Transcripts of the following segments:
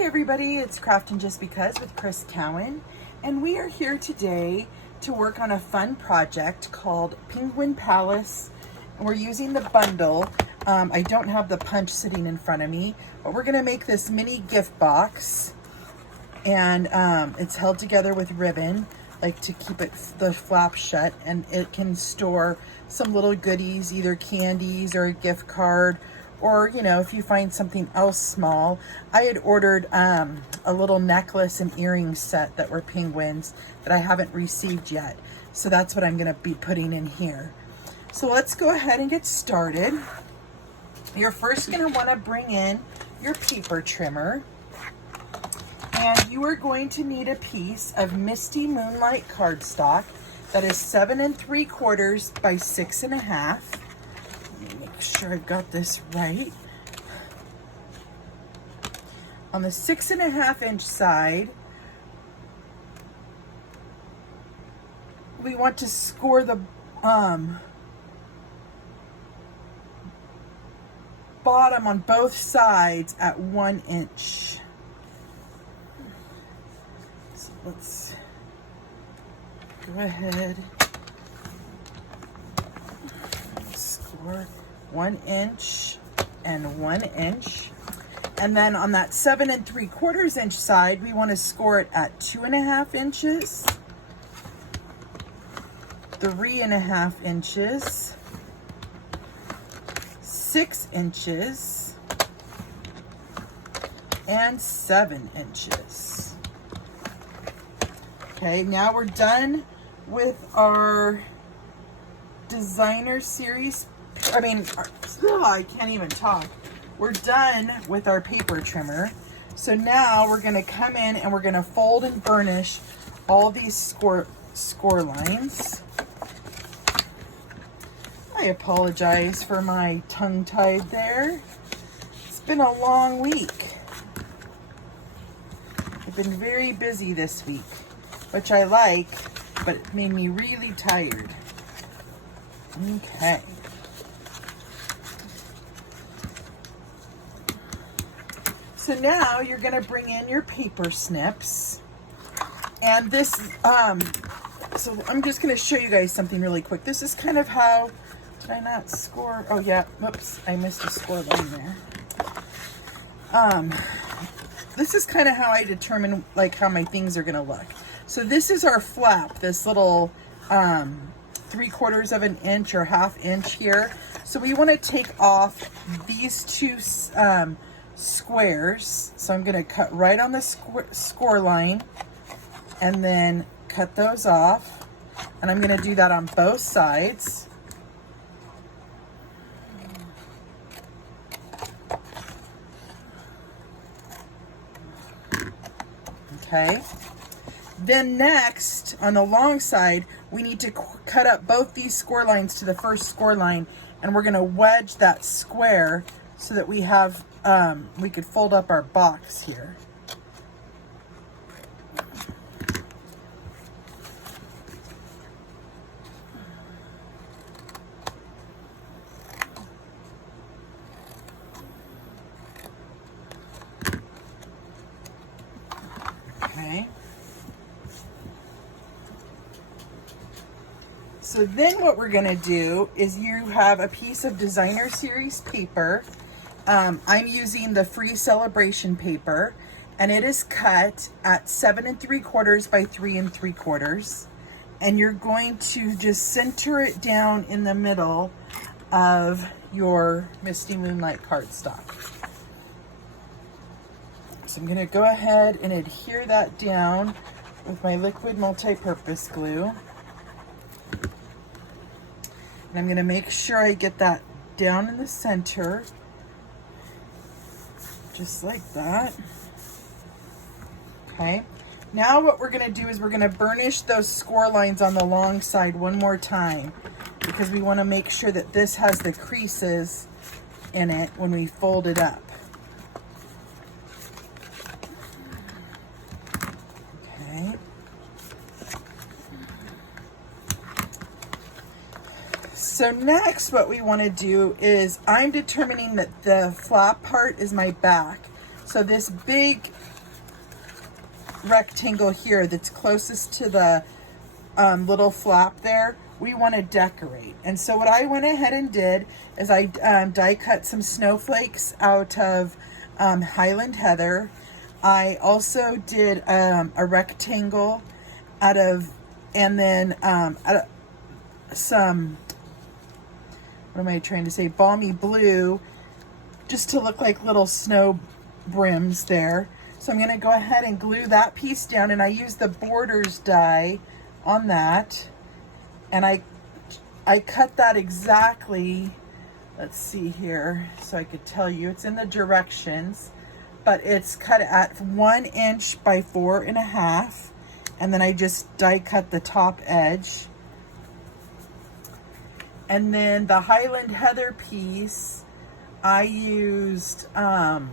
Hi everybody, it's Craftin' Just Because with Chris Cowan, and we are here today to work on a fun project called Penguin Palace, and we're using the bundle. I don't have the punch sitting in front of me, but we're gonna make this mini gift box, and it's held together with ribbon, like to keep it the flap shut, and it can store some little goodies, either candies or a gift card, or, you know, if you find something else small. I had ordered a little necklace and earring set that were penguins that I haven't received yet. So that's what I'm gonna be putting in here. So let's go ahead and get started. You're first gonna wanna bring in your paper trimmer. And you are going to need a piece of Misty Moonlight cardstock that is 7 3/4 by 6 1/2. Make sure I've got this right. On the 6 1/2 inch side, we want to score the bottom on both sides at 1 inch. So let's go ahead, score 1 inch and 1 inch. And then on that 7 3/4 inch side, we want to score it at 2 1/2 inches, 3 1/2 inches, 6 inches, and 7 inches. Okay, now we're done with our designer series. I can't even talk. We're done with our paper trimmer. So now we're gonna come in and we're gonna fold and burnish all these score lines. I apologize for my tongue tied there. It's been a long week. I've been very busy this week, which I like, but it made me really tired. Okay. So now you're gonna bring in your paper snips. And this, so I'm just gonna show you guys something really quick. This is kind of how, did I not score? Oh yeah, whoops, I missed a score line there. This is kind of how I determine like how my things are gonna look. So this is our flap, this little 3/4 of an inch or 1/2 inch here. So we want to take off these two squares. So I'm going to cut right on the score line and then cut those off. And I'm going to do that on both sides. Okay. Then next, on the long side, we need to cut up both these score lines to the first score line, and we're gonna wedge that square so that we have, we could fold up our box here. Okay. So then what we're gonna do is you have a piece of designer series paper. I'm using the Free Celebration paper, and it is cut at 7 3/4 by 3 3/4. And you're going to just center it down in the middle of your Misty Moonlight cardstock. So I'm gonna go ahead and adhere that down with my liquid multi-purpose glue. And I'm gonna make sure I get that down in the center, just like that. Okay, now what we're gonna do is we're gonna burnish those score lines on the long side one more time, because we wanna make sure that this has the creases in it when we fold it up. Okay. So next what we want to do is, I'm determining that the flap part is my back. So this big rectangle here that's closest to the little flap there, we want to decorate. And so what I went ahead and did is I die cut some snowflakes out of Highland Heather. I also did a rectangle out of, and then out of some, what am I trying to say, balmy blue, just to look like little snow brims there. So I'm going to go ahead and glue that piece down, and I use the borders die on that, and I cut that exactly, let's see here, so I could tell you, it's in the directions, but it's cut at 1 inch by 4.5, and then I just die cut the top edge. And then the Highland Heather piece, I used, trying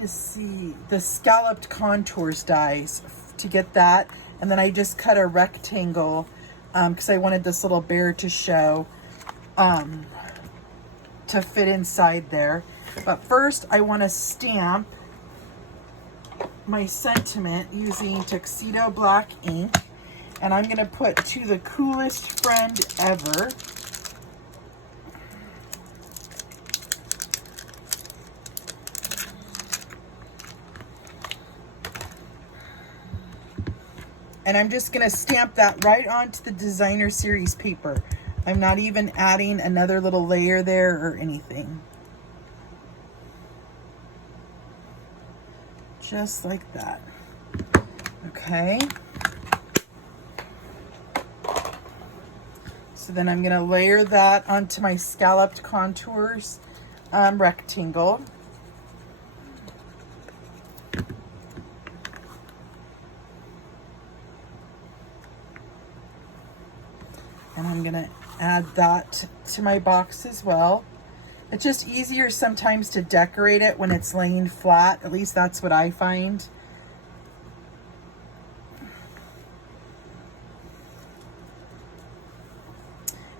to see, the scalloped contours dies to get that. And then I just cut a rectangle because I wanted this little bear to show, to fit inside there. But first I want to stamp my sentiment using Tuxedo Black ink. And I'm going to put "To the Coolest Friend Ever." And I'm just going to stamp that right onto the designer series paper. I'm not even adding another little layer there or anything. Just like that. Okay. So then I'm going to layer that onto my scalloped contours rectangle. And I'm going to add that to my box as well. It's just easier sometimes to decorate it when it's laying flat. At least that's what I find.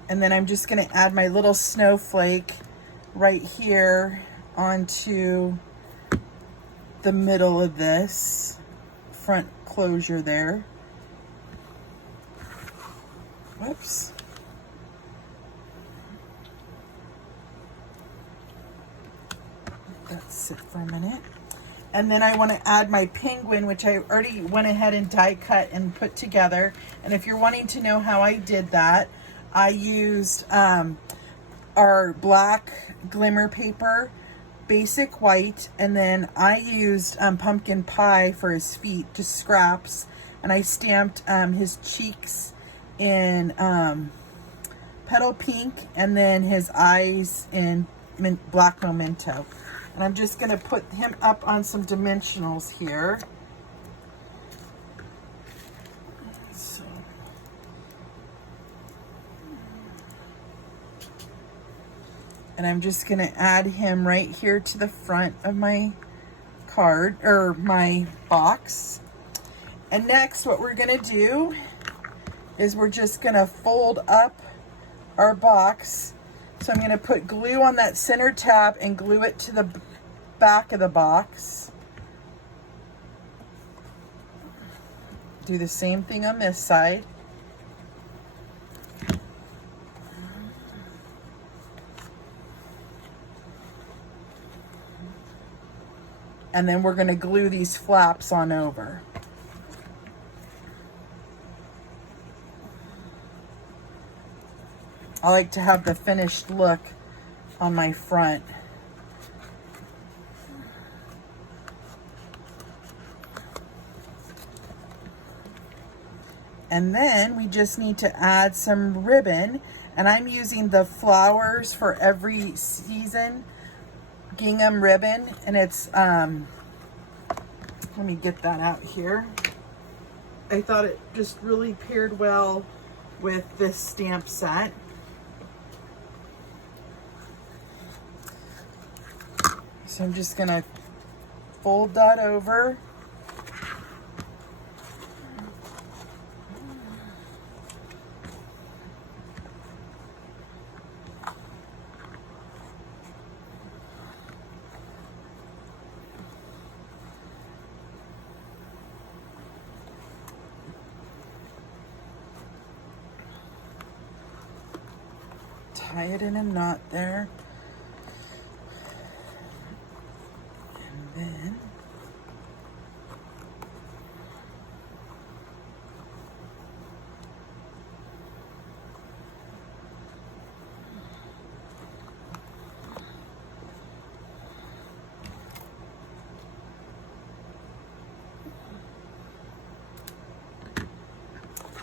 And then I'm just going to add my little snowflake right here onto the middle of this front closure there. Whoops. Let that sit for a minute. And then I want to add my penguin, which I already went ahead and die cut and put together. And if you're wanting to know how I did that, I used our black glimmer paper, basic white, and then I used pumpkin pie for his feet, just scraps, and I stamped his cheeks in petal pink, and then his eyes in black memento. And I'm just going to put him up on some dimensionals here. And I'm just going to add him right here to the front of my card, or my box. And next, what we're going to do is we're just going to fold up our box. So I'm going to put glue on that center tab and glue it to the back of the box. Do the same thing on this side. And then we're going to glue these flaps on over. I like to have the finished look on my front. And then we just need to add some ribbon, and I'm using the Flowers for Every Season gingham ribbon, and it's let me get that out here. I thought it just really paired well with this stamp set. So I'm just gonna fold that over. tie it in a knot there.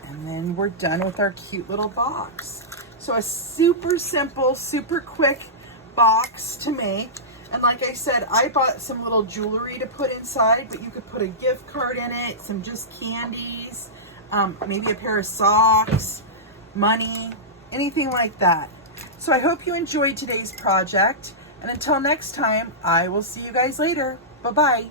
And then we're done with our cute little box. So a super simple, super quick box to make. And like I said, I bought some little jewelry to put inside, but you could put a gift card in it, some just candies, maybe a pair of socks, money, anything like that. So I hope you enjoyed today's project. And until next time, I will see you guys later. Bye-bye.